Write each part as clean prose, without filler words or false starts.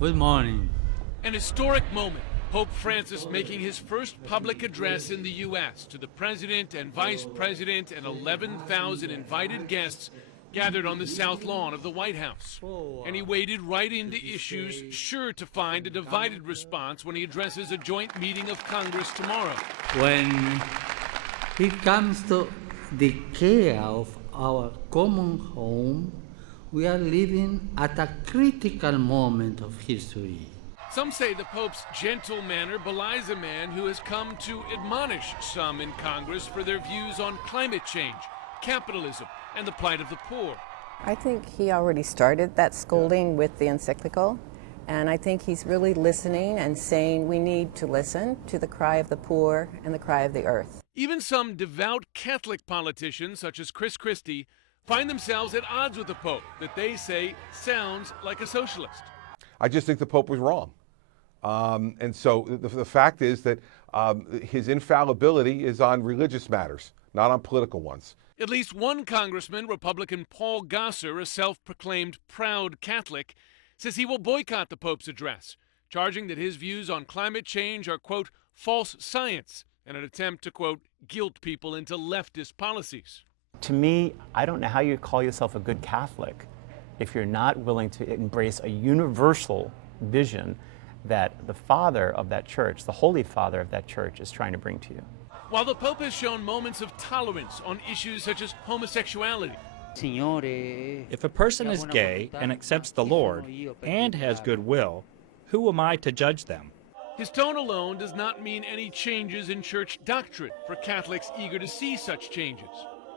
Good morning. An historic moment. Pope Francis making his first public address in the U.S. to the President and Vice President and 11,000 invited guests gathered on the South Lawn of the White House. And he waded right into issues sure to find a divided response when he addresses a joint meeting of Congress tomorrow. When it comes to the care of our common home, we are living at a critical moment of history. Some say the Pope's gentle manner belies a man who has come to admonish some in Congress for their views on climate change, capitalism, and the plight of the poor. I think he already started that scolding with the encyclical, and I think he's really listening and saying we need to listen to the cry of the poor and the cry of the earth. Even some devout Catholic politicians, such as Chris Christie, find themselves at odds with the Pope that they say sounds like a socialist. I just think the Pope was wrong. And so the fact is that his infallibility is on religious matters, not on political ones. At least one congressman, Republican Paul Gosar, a self-proclaimed proud Catholic, says he will boycott the Pope's address, charging that his views on climate change are, quote, false science, and an attempt to, quote, guilt people into leftist policies. To me, I don't know how you call yourself a good Catholic if you're not willing to embrace a universal vision that the father of that church, the Holy Father of that church, is trying to bring to you. While the Pope has shown moments of tolerance on issues such as homosexuality, if a person is gay and accepts the Lord and has goodwill, who am I to judge them? his tone alone does not mean any changes in church doctrine for Catholics eager to see such changes.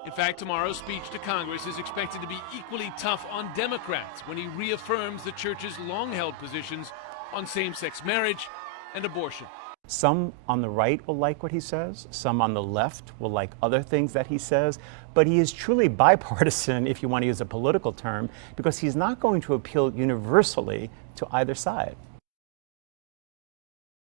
In fact, tomorrow's speech to Congress is expected to be equally tough on Democrats when he reaffirms the church's long-held positions on same-sex marriage and abortion. Some on the right will like what he says, some on the left will like other things that he says, but he is truly bipartisan, if you want to use a political term, because he's not going to appeal universally to either side.